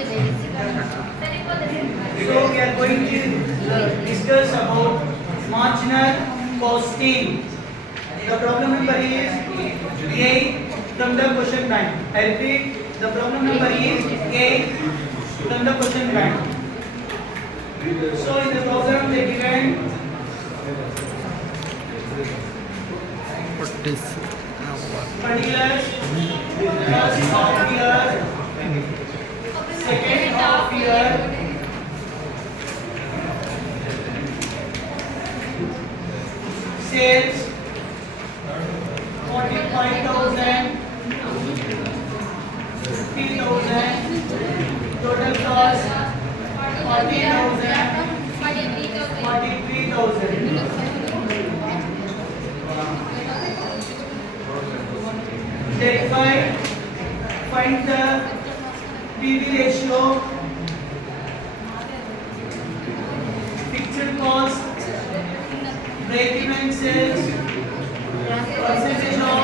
So we are going to discuss about marginal costing. The problem number is 8 from the question bank. I repeat, the problem number is 8 from the question bank. So in the problem they given particulars, first half year, second half year, sales 45,000, 50,000, total cost 40,000, 43,000. Thereby, find the PV ratio, fixed cost, break-even sales, percentage of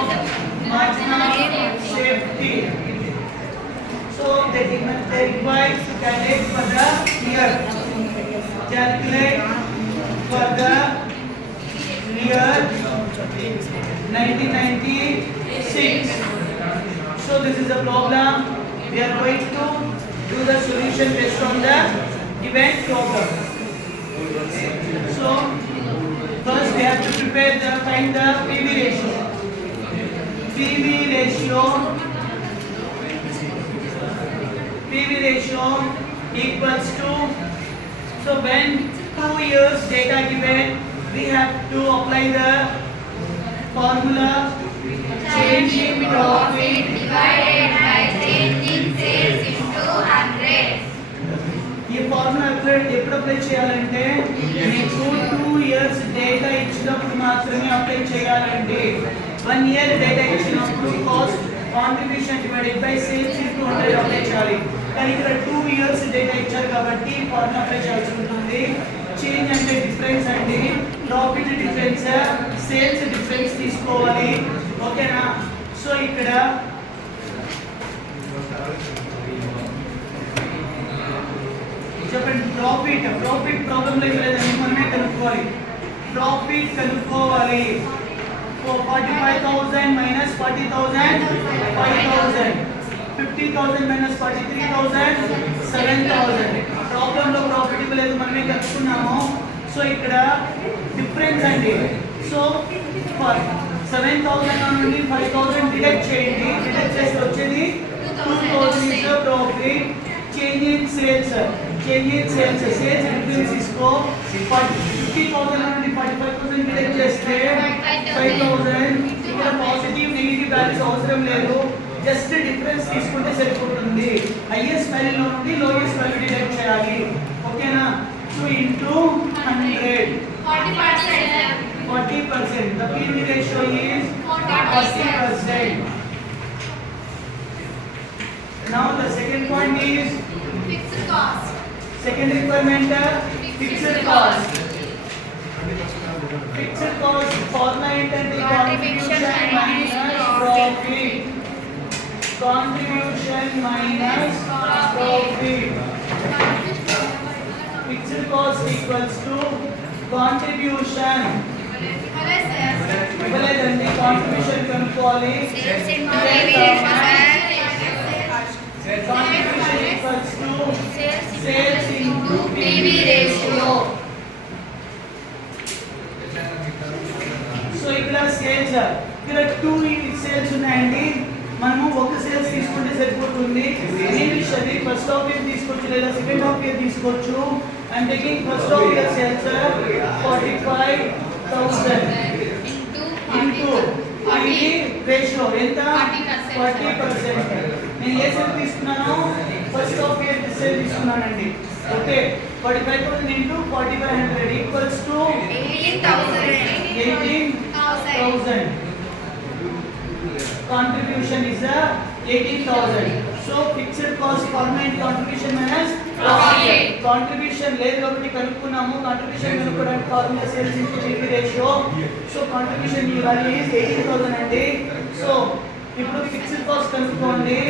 marginal safety. So they require to calculate for the year. Calculate for the year 1996. So this is a problem. We are going to do the solution based on the given problem. So first we have to prepare the find the PV ratio. PV ratio equals to, so when 2 years data given, we have to apply the formula change in profit divided by change in sales into 100. ఈ ఫార్ములా ఎప్పుడు అప్లై చేయాలంటే మీకు 2 years data ఇచ్చినప్పుడు మాత్రమే అప్లై చేయాలండి. 1 year data ఇచ్చినప్పుడు cost contribution divided by sales into 100 అప్లై చేయాలి. కానీ ఇక్కడ 2 ఇయర్స్ డేటా ఇచ్చారు కాబట్టి ఫార్ములా అప్లై చేయాల్సి ఉంటుంది. చేంజ్ అంటే డిఫరెన్స్ అండి, ప్రాఫిట్ డిఫరెన్స్, సేల్స్ డిఫరెన్స్ తీసుకోవాలి. ఓకేనా? సో ఇక్కడ చెప్పండి, ప్రాఫిట్ ప్రాబ్లం లేదండి, మనమే కనుక్కోవాలి. ప్రాఫిట్ కనుక్కోవాలి. 45,000 మైనస్ 40,000 5,000, 50,000 మైనస్ 43,000 7,000. ప్రాబ్లంలో ప్రాఫిట్ ఇవ్వలేదు, మనమే కనుక్కున్నాము. సో ఇక్కడ డిఫరెన్స్ అండి. సో 7,000 నుండి 5,000 డిడక్ట్ చేయండి. డిడక్ట్ చేస్తే వచ్చేది 2,000 is the profit. Change in sales sales difference తీసుకో. 50,000 నుండి 45,000 డిడక్ట్ చేస్తే 5,000. ఇక్కడ పాజిటివ్ నెగిటివ్ వాల్యూస్ అవసరం లేదు, జస్ట్ డిఫరెన్స్ తీసుకుంటే సరిపోతుంది. హైయెస్ట్ వాల్యూ నుండి లోయెస్ట్ వాల్యూ డిడక్ట్ చేయాలి. ఓకేనా? So into 100 40%. The PV ratio is 40%. Now the second point is Fixed cost. second requirement, fixed cost. Fixed cost formula ఏంటంటే contribution minus profit. Contribution minus profit. Fixed cost equals to contribution. ఇవ్వలేదండి, కాంట్రిబ్యూషన్ కనుక్కోవాలి. Sales into PV ratio. Contribution equals to Sales into PV ratio. So ఇక్కడ సేల్స్, ఇక్కడ 2 సేల్స్ ఉన్నాయండి. మనము ఒక సేల్స్ తీసుకుంటే సరిపోతుంది. ఇనిషియల్లీ ఫస్ట్ హాఫ్ ఇయర్ తీసుకోవచ్చు లేదా సెకండ్ హాఫ్ ఇయర్ తీసుకోవచ్చు. And taking first half year sales 45,000 into PV ratio ఎంత? 40%. నేను ఏ సేల్ తీసుకున్నాను? ఫస్ట్ హాఫ్ ఇయర్ సేల్ తీసుకున్నానండి. ఓకే, 45,000 ఇంటూ 4,500 equals to 18,000. Contribution is 18,000. So fixed cost permanent contribution minus profit. Contribution లేదు కాబట్టి కనుక్కున్నాము. Contribution కనుక్కోవడానికి formula sales into PV ratio. So contribution ఈ value is 18,000 అండి. సో ఇప్పుడు ఫిక్స్డ్ కాస్ట్ కనుక్కోండి.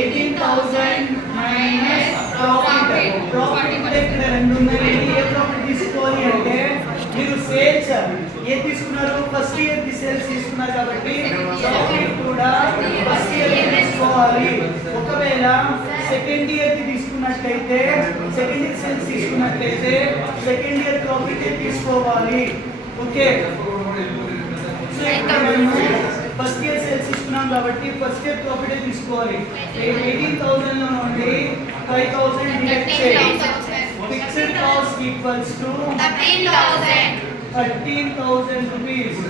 18,000 minus మైనస్ ప్రాఫిట్. ప్రాఫిట్ అంటే ఇక్కడ రెండు ఉన్నాయి. ఏ ప్రాఫిట్ తీసుకోవాలి అంటే మీరు సేల్స్ ఏది తీసుకున్నారు, ఫస్ట్ ఇయర్ ది సేల్స్ తీసుకున్నారు కాబట్టి ప్రాఫిట్ కూడా ఫస్ట్ ఇయర్ తీసుకోవాలి. ఒకవేళ సెకండ్ ఇయర్ ది తీసుకున్నట్లయితే, సెకండ్ ఇయర్ సేల్స్ తీసుకున్నట్లయితే సెకండ్ ఇయర్ ప్రాఫిట్ తీసుకోవాలి. ఓకే, సో ఇక్కడ మనం ఫస్ట్ ఇయర్ సేల్స్ తీసుకున్నాం కాబట్టి ఫస్ట్ ఇయర్ ప్రాఫిట్ తీసుకోవాలి. 18,000 లో నుండి 5,000 డిడక్ట్ చేయాలి. Fixed cost equals to 13,000 rupees.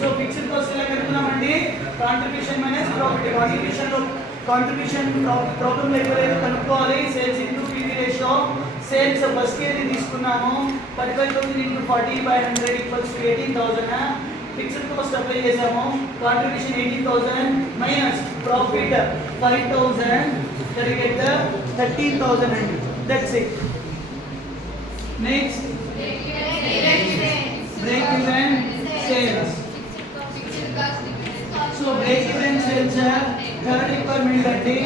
So fixed cost ఎలా కనుక్కున్నామండి, contribution minus profit. Contribution problem లేకపోతే కనుక్కోవాలి. Sales into PV ratio. Sales first year తీసుకున్నాము, 45,000 into 40/100 equals to 18,000. Fixed cost apply చేసాము, కాంట్రిబ్యూషన్ 18,000 మైనస్ ప్రాఫిట్ 5,000 get 13,000 అండి. That's it. Next break even sales. So break even sales third requirement అంటే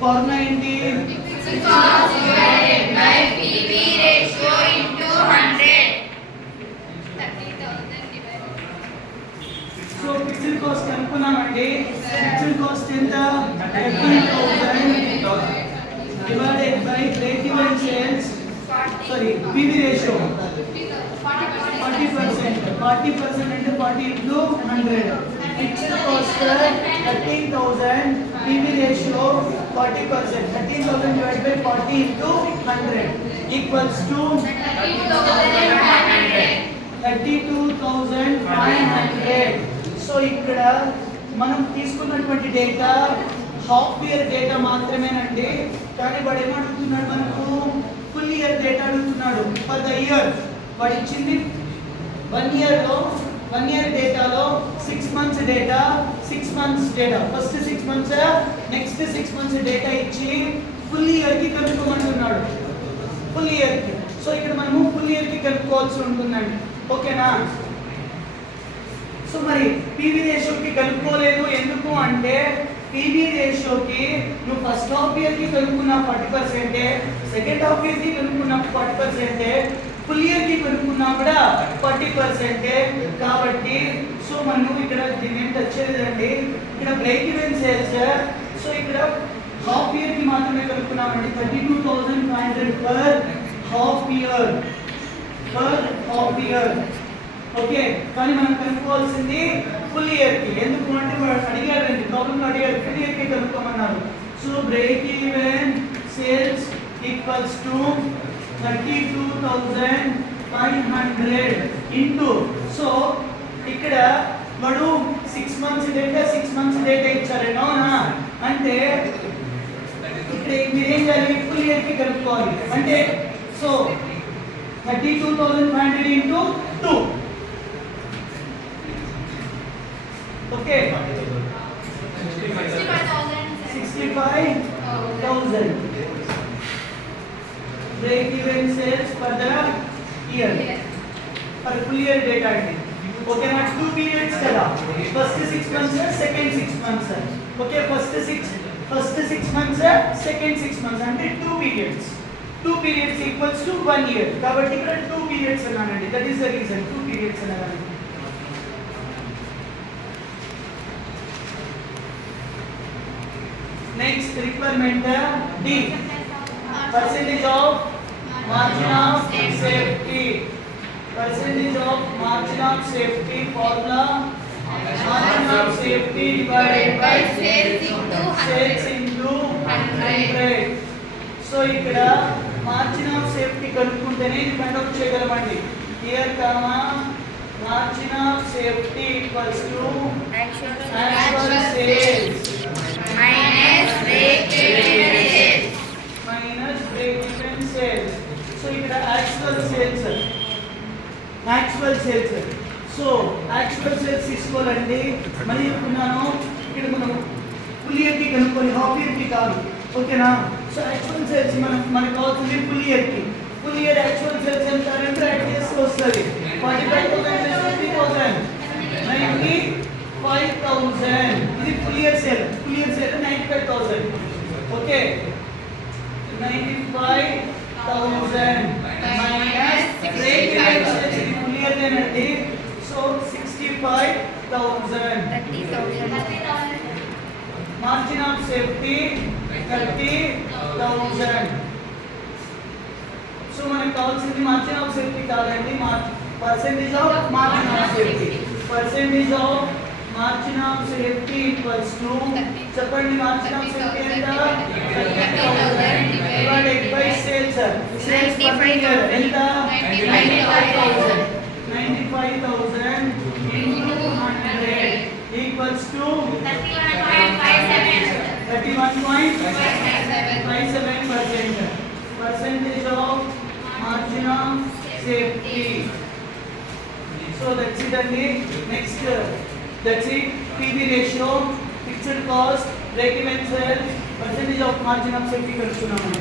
formula ఏంటి, cost divided by PV ratio into 100. 30,000 divided. So fixed cost కనుక్కున్నామండి. Fixed cost ఎంత, 13,000 divided by break even sales, sorry PV ratio 40%. 40% అంటే 40 into 100. Fixed cost 13,000, PV ratio 40%. 13,000 divided by 40 into 100 equals to 32,500. సో ఇక్కడ మనం తీసుకున్నటువంటి data half year data మాత్రమేనండి. కానీ వాడు ఏమడుగుతున్నాడు, మనకు ఫుల్ ఇయర్ డేటా అడుగుతున్నాడు. ఫర్ ద ఇయర్ వాడు ఇచ్చింది 1 ఇయర్ డేటాలో 6 months data, 6 months data, first 6 months next 6 months data ఇచ్చి ఫుల్ ఇయర్ కి కనుక్కోమంటున్నాడు. ఫుల్ ఇయర్ కి. సో ఇక్కడ మనము ఫుల్ ఇయర్ కి కనుక్కోవాల్సి ఉంటుందండి. ఓకేనా. సో మరి పీవీ రేషియోకి కనుక్కోలేదు ఎందుకు అంటే, పీవీ రేషియోకి నువ్వు ఫస్ట్ హాఫ్ ఇయర్ కి కనుక్కున్న 40%, సెకండ్ హాఫ్ ఇయర్ కి కనుక్కున్న 40%, ఫుల్ ఇయర్ కి కనుక్కున్నా కూడా 40%. కాబట్టి సో మనం ఇక్కడ దీన్ని టచ్ చేయలేదండి. ఇక్కడ బ్రేక్ ఈవెన్ సేల్స్. సో ఇక్కడ హాఫ్ ఇయర్ కి మాత్రమే కనుక్కున్నామండి. 32,500 పర్ హాఫ్ ఇయర్. ఓకే, కానీ మనం కనుక్కోవాల్సింది ఫుల్ ఇయర్ కి. ఎందుకు అంటే వాడు అడిగారండి, ప్రాబ్లం అడిగారు, ఫుల్ ఇయర్ కి కనుక్కోమన్నారు. So break even sales equals to 32,500 into. సో ఇక్కడ వాడు 6 months డేటా ఇచ్చారు. అవునా, అంటే ఇక్కడ మీరేం చేయాలి, ఫుల్ ఇయర్ కి కనుక్కోవాలి. అంటే సో 32,500 ఇంటూ 2. ఓకే, 65,000 break even sales for the year, for full year data అండి. ఓకే నా 2 periods కదా, ఫస్ట్ 6 months, second 6 months. Okay, first 6 months, second 6 months అంటే 2 periods. 2 periods equals to 1 year. కాబట్టి ఇక్కడ 2 periods అన్నానండి. That is the reason 2 periods అన్నానండి. Next requirement D, percentage of margin of safety. Percentage of margin of safety formula, margin of safety divided by sales into 100. So ఇక్కడ margin of safety కనుక్కుంటేనే ఇది find out చేయగలమండి. Here comma margin of safety equals to actual sales minus break even sales. So ఇక్కడ actual sales. So actual sales తీసుకోవాలండి. మళ్ళీ చెప్తున్నాను, ఇక్కడ మనం ఫుల్ ఇయర్ కి కనుక్కొని హాఫ్ ఇయర్ కి కాదు. ఓకేనా. సో యాక్చువల్ సేల్స్ మనకు కావాల్సింది ఫుల్ ఇయర్ కి. ఫుల్ ఇయర్ యాక్చువల్ సేల్స్ ఎంత అంటే యాడ్ చేస్తే వస్తుంది 45,000 + 50,000 95,000. ఇది ఫుల్ ఇయర్ సేల్ 95,000. ఓకే, 95,000 minus break even sales ఇది full year దేనండి. So 65,000. 30,000. Margin of safety 30,000. సో మనకు కావాల్సింది మార్జిన్ ఆఫ్ సేఫ్టీ కాదండి, percentage of margin of safety. Percentage of margin of safety equals to చెప్పండి మార్జిన్ ఆఫ్ సేఫ్టీ ఎంత 30,000 డివైడెడ్ బై సేల్స్. సేల్స్ ఎంత 95,000 into 100 equals to 31.57%. Percentage of margin of safety. So that's it only. Next, that's it. PV ratio, fixed cost, break even sales, percentage of margin of safety కలుసుకున్నాము.